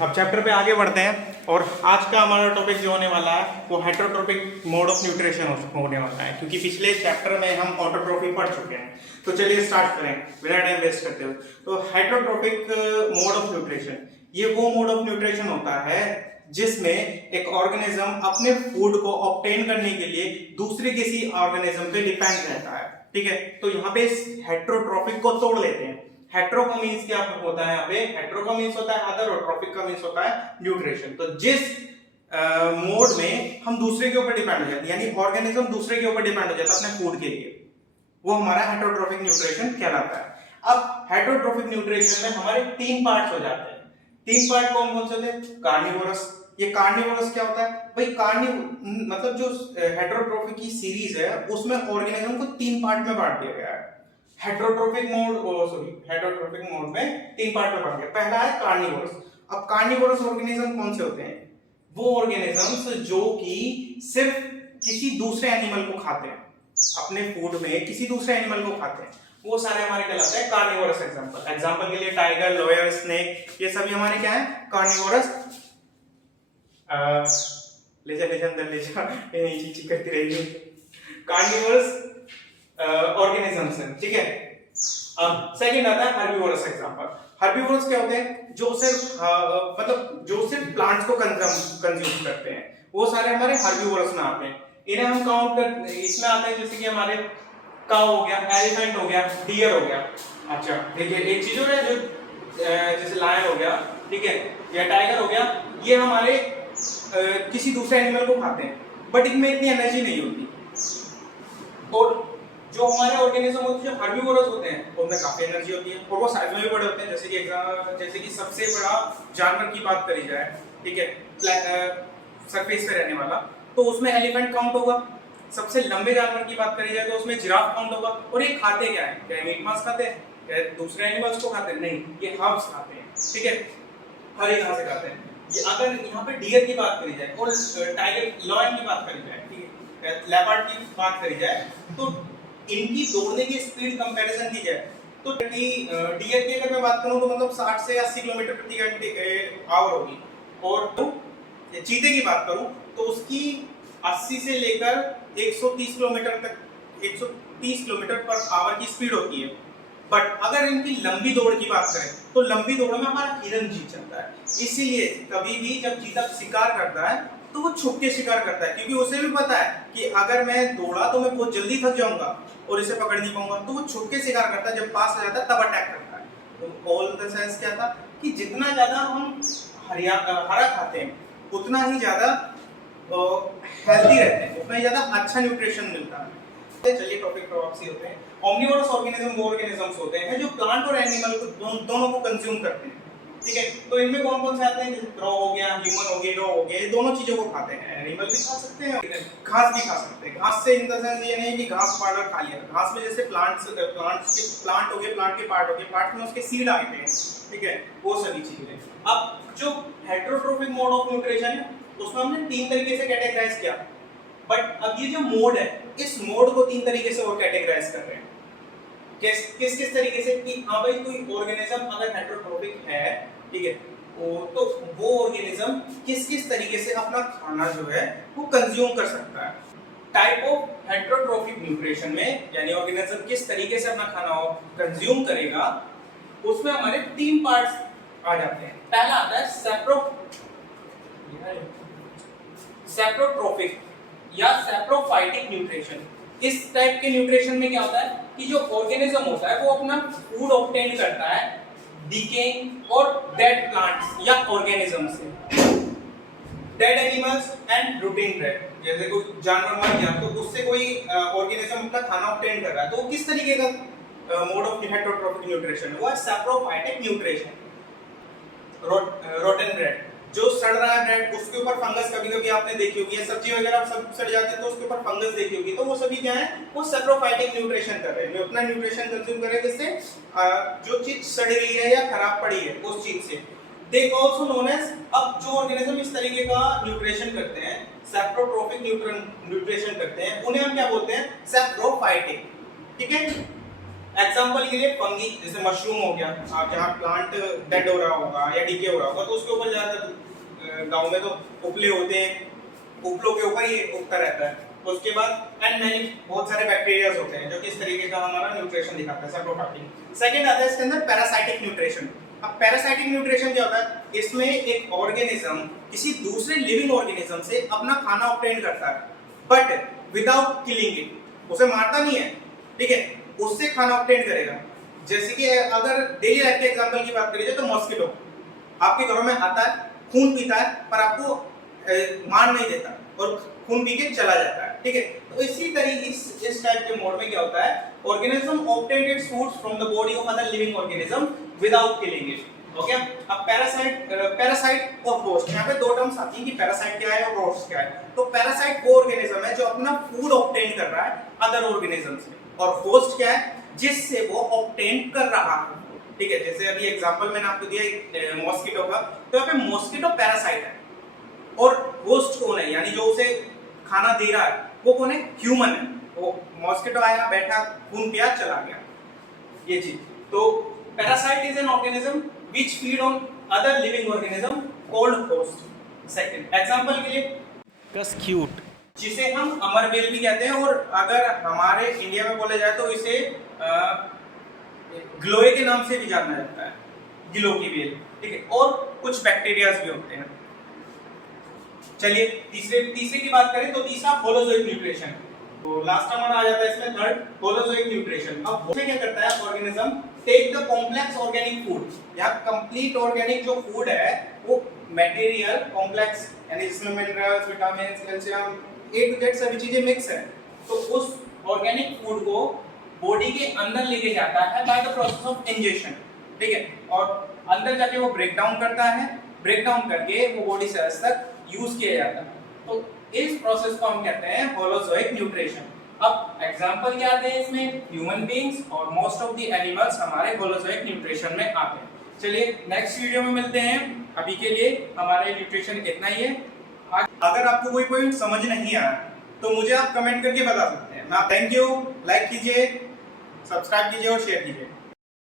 अब चैप्टर पे आगे बढ़ते हैं और आज का हमारा टॉपिक जो होने वाला है वो हेटेरोट्रोफिक मोड ऑफ न्यूट्रिशन होने वाला है, क्योंकि पिछले चैप्टर में हम ऑटोट्रोफी पढ़ चुके हैं। तो चलिए स्टार्ट करें बिना टाइम वेस्ट करते हुए। तो हेटेरोट्रोफिक मोड ऑफ न्यूट्रिशन, ये वो मोड ऑफ न्यूट्रिशन होता है जिसमें एक ऑर्गेनिज्म अपने फूड को ऑब्टेन करने के लिए दूसरे किसी ऑर्गेनिज्म पे डिपेंड रहता है। ठीक है, तो यहाँ पे हेटेरोट्रोफिक को तोड़ लेते हैं। हेटेरो का मींस क्या होता है? यहाँ पे हेटेरो का मींस होता है अदर और ट्रोफिक का मींस होता है न्यूट्रिशन। तो जिस मोड में हम दूसरे के ऊपर डिपेंड हो जाते हैं, यानी ऑर्गेनिज्म दूसरे के ऊपर डिपेंड हो जाता है अपने फूड के लिए, वो हमारा हेटेरोट्रोफिक न्यूट्रिशन कहलाता है। अब हेटेरोट्रोफिक न्यूट्रिशन में हमारे तीन पार्ट्स हो जाते हैं। तीन पार्ट कौन कौन से होते हैं? कार्निवोरस। ये कार्निवोरस क्या होता है भाई? मतलब जो हेटेरोट्रोफिक की सीरीज है उसमें ऑर्गेनिज्म को तीन पार्ट में बांट दिया गया है। हेटेरोट्रोफिक मोड में तीन पार्ट में बांट दिया। पहला है कार्निवोरस। अब कार्निवोरस ऑर्गेनिज्म कौन से होते हैं? वो ऑर्गेनिजम्स जो कि सिर्फ किसी दूसरे एनिमल को खाते हैं, अपने फूड में किसी दूसरे एनिमल को खाते हैं, वो सारे हमारे कहलाते हैं कार्निवोरस। एग्जांपल के लिए टाइगर, लॉयर, स्नेक, ये सभी हमारे क्या है? कार्निवोरस। ले जा अंदर ले जा, ये चीची करती रहेगी। कार्निवोरस ऑर्गेनिजम्स है, ठीक है। अब सेकंड आता है हर्बीवोरस एग्जांपल। हर्बीवोरस क्या होते हैं? जो सिर्फ प्लांट्स को कंज्यूम करते हैं, वो सारे हमारे हर्बीवोरस में आते हैं। इन्हें हम काउंट कर इसमें आते हैं जैसे कि हमारे काऊ हो गया, एलिफेंट हो गया, डियर हो गया। अच्छा देखिए, एक चीज हो गया जो जैसे लायन हो गया, ठीक है, या टाइगर हो गया, ये हमारे किसी दूसरे एनिमल को खाते हैं, बट इनमें इतनी एनर्जी नहीं होती। और जो हमारे ऑर्गेनिज्म होते हैं, जो हर्बीवोरस होते हैं, उनमें काफी एनर्जी होती है और वो साइज में भी बड़े होते हैं। जैसे कि सबसे बड़ा जानवर की बात करी जाए, ठीक है, सरफेस पे रहने वाला, तो उसमें एलिफेंट काउंट होगा। सबसे लंबे जानवर की बात करी जाए तो उसमें जिराफ काउंट होगा। और ये खाते क्या है? क्या मीट मांस खाते हैं? क्या दूसरे एनिमल्स को खाते हैं? नहीं, ये हर्ब्स खाते हैं, ठीक है, हरी घासें खाते हैं। ये अगर यहाँ पे डियर की बात करी जाए और टाइगर, लॉयन की बात करी जाए, ठीक है, लेपर्ड की बात करी जाए, तो इनकी दौड़ने की स्पीड कंपैरिजन की जाए तो डियर की अगर मैं बात करूं तो मतलब 60 से 80 किलोमीटर प्रति घंटे आवर होगी। और चीते की बात करूं तो उसकी 80 से लेकर 130 किलोमीटर तक 130 किलोमीटर पर आवर की स्पीड होती है। बट अगर इनकी लंबी दौड़ की बात करें तो लंबी दौड़ में हमारा हिरन जीत जाता है। इसीलिए कभी भी जब चीता शिकार करता है तो वो छुप के शिकार करता है, क्योंकि उसे भी पता है कि अगर मैं दौड़ा तो मैं बहुत जल्दी थक जाऊंगा और इसे पकड़ नहीं पाऊंगा, तो वो छुप के शिकार करता है। जब पास आ जाता है तब अटैक करता है। तो ऑल द सेंस क्या था कि जितना ज्यादा हम हरा खाते हैं उतना ही ज्यादा हेल्दी रहते हैं, उतना ही ज्यादा अच्छा न्यूट्रिशन मिलता है। चलिए टॉपिक पर वापसी होते हैं। ओमनिवोरस ऑर्गेनिज्म वो ऑर्गेनिजम्स होते हैं जो प्लांट और एनिमल को दोनों को कंज्यूम करते हैं, ठीक है। तो इनमें कौन कौन से आते हैं? जैसे क्रो हो गया, ह्यूमन हो गया, डॉग हो गया, ये दोनों चीजों को खाते हैं। एनिमल भी खा सकते हैं, घास भी खा सकते हैं। घास से इन द सेंस ये नहीं कि घास पाउडर खा लिया। घास में जैसे प्लांट हो गए, प्लांट के पार्ट हो गए, पार्ट में उसके सीड आते हैं, ठीक है, वो सभी चीजें। अब जो हेटेरोट्रोफिक मोड ऑफ न्यूट्रिशन है उसमें हमने तीन तरीके से कैटेगराइज किया, बट अब ये जो मोड है इस मोड को तीन तरीके से और कैटेगराइज कर रहे हैं। किस तरीके से कि हाँ भाई कोई ऑर्गेनिज्म अगर हेटेरोट्रोफिक है, ठीक है, तो वो ऑर्गेनिज्म किस तरीके से अपना खाना जो है वो कंज्यूम कर सकता है। टाइप ऑफ हेटेरोट्रोफिक न्यूट्रिशन में यानी ऑर्गेनिज्म किस तरीके से अपना खाना कंज्यूम करेगा, उसमें हमारे तीन पार्ट्स आ जाते हैं। पहला आता है सेप्रोट्रोफिक या सेप्रोफाइटिक न्यूट्रिशन। इस टाइप के न्यूट्रिशन में क्या होता है कि जो ऑर्गेनिज्म होता है वो अपना फूड ऑब्टेन करता है डिकेइंग और डेड प्लांट्स या ऑर्गेनिज्म से। Dead animals and routing dead, जैसे कोई जानवर मर गया तो उससे कोई ऑर्गेनिज्म अपना खाना ऑब्टेन कर रहा है, तो किस तरीके का मोड ऑफ हेटेरोट्रोफिक न्यूट्रिशन है? वो है सेप्रोफाइटिक न्यूट्रिशन। रोटन ब्रेड, जो सड़ रहा है ब्रेड, उसके ऊपर फंगस कभी-कभी आपने देखी होगी, सब्जी वगैरह सब सड़ जाती है तो उसके ऊपर फंगस देखी होगी, तो वो सभी क्या है? वो सेप्रोफाइटिक न्यूट्रिशन कर रहे हैं। अपना न्यूट्रिशन कंज्यूम कर रहे हैं किससे? जो चीज सड़ रही है या खराब पड़ी है उस चीज से। दे आल्सो नोन एज, अब जो ऑर्गेनिज्म इस तरीके का न्यूट्रिशन करते हैं, सेप्रोट्रोफिक न्यूट्रिशन करते हैं, उन्हें हम क्या बोलते हैं? सेप्रोफाइटिक, ठीक है। एग्जांपल के लिए फंगी, जैसे मशरूम हो गया, आप जहाँ प्लांट डेड हो रहा होगा या डिके हो रहा होगा तो उसके ऊपर ज्यादातर गांव में तो उपले होते हैं, उपलों के ऊपर ही उगता रहता है। उसके बाद एंड मैनी बहुत सारे बैक्टीरियाज होते हैं जो कि इस तरीके का हमारा न्यूट्रिशन दिखाता है, सेप्रोफाइटिंग। सेकंड आता है इसके अंदर पैरासाइटिक न्यूट्रिशन। अब पैरासाइटिक न्यूट्रिशन क्या होता है, इसमें एक ऑर्गेनिज्म किसी दूसरे लिविंग ऑर्गेनिज्म से अपना खाना ऑब्टेन करता है बट विदाउट किलिंग इट, उसे मारता नहीं है, ठीक है, उससे खाना ऑब्टेन करेगा। जैसे कि अगर डेली लाइफ के एग्जांपल की बात करी जाए तो मॉस्किटो आपके घरों में आता है, खून पीता है पर आपको मार नहीं देता और खून पी के चला जाता है, ठीक है। तो इसी तरीके इस टाइप के मोड में क्या होता है, organism obtain it's foods from the body of other living organism without killing it. Okay, अब पैरासाइट और होस्ट, यहाँ पे दो टर्म्स आती हैं कि पैरासाइट क्या है और होस्ट क्या है। तो पैरासाइट वो ऑर्गेनिज्म है जो अपना फूड ऑब्टेन कर रहा है अदर ऑर्गेनिज्म से, और होस्ट क्या है, जिससे वो ऑब्टेन कर रहा है, ठीक है। जैसे अभी एग्जांपल मैंने आपको दिया मॉस्किटो का, तो यहाँ पे मॉस्किटो पैरासाइट है और होस्ट कौन है, यानी जो उसे खाना दे रहा है वो कौन है, ह्यूमन है। वो मॉस्किटो आया, बैठा, खून पिया, चला गया, ये चीज। तो parasite is an organism which feed on other living organism called host. Second example के लिए कस्क्यूट, जिसे हम अमरबेल भी कहते हैं, और अगर हमारे इंडिया में बोले जाए तो इसे ग्लोए के नाम से भी जाना जाता है, गिलो की बेल, ठीक है। और कुछ बैक्टीरियाज भी होते हैं। चलिए तीसरे की बात करें तो तीसरा होलोजोइक न्यूट्रिशन। तो लास्ट नंबर आ जाता है इसमें थर्ड, होलोजोइक न्यूट्रिशन। अब वो क्या करता है, organism take the complex organic food, या कंप्लीट ऑर्गेनिक जो फूड है वो मटेरियल कॉम्प्लेक्स, यानी जिसमें minerals, vitamins, calcium, A to Z सभी चीजें मिक्स है, तो उस ऑर्गेनिक फूड को बॉडी के अंदर लेके जाता है by the process of injection, ठीक है। और अंदर जाके वो ब्रेक डाउन करता है, ब्रेक डाउन करके वो बॉडी सेल्स तक यूज किया जाता है। तो इस प्रोसेस को हम कहते हैं होलोजोइक न्यूट्रिशन। अब एग्जांपल क्या आते हैं इसमें, ह्यूमन बीइंग्स और मोस्ट ऑफ द एनिमल्स हमारे होलोजोइक न्यूट्रिशन में आते हैं। चलिए नेक्स्ट वीडियो में मिलते हैं, अभी के लिए हमारे न्यूट्रिशन इतना ही है। अगर आपको कोई पॉइंट समझ नहीं आया तो मुझे आप कमेंट करके बता सकते हैं। थैंक यू, लाइक कीजिए, सब्सक्राइब कीजिए और शेयर कीजिए।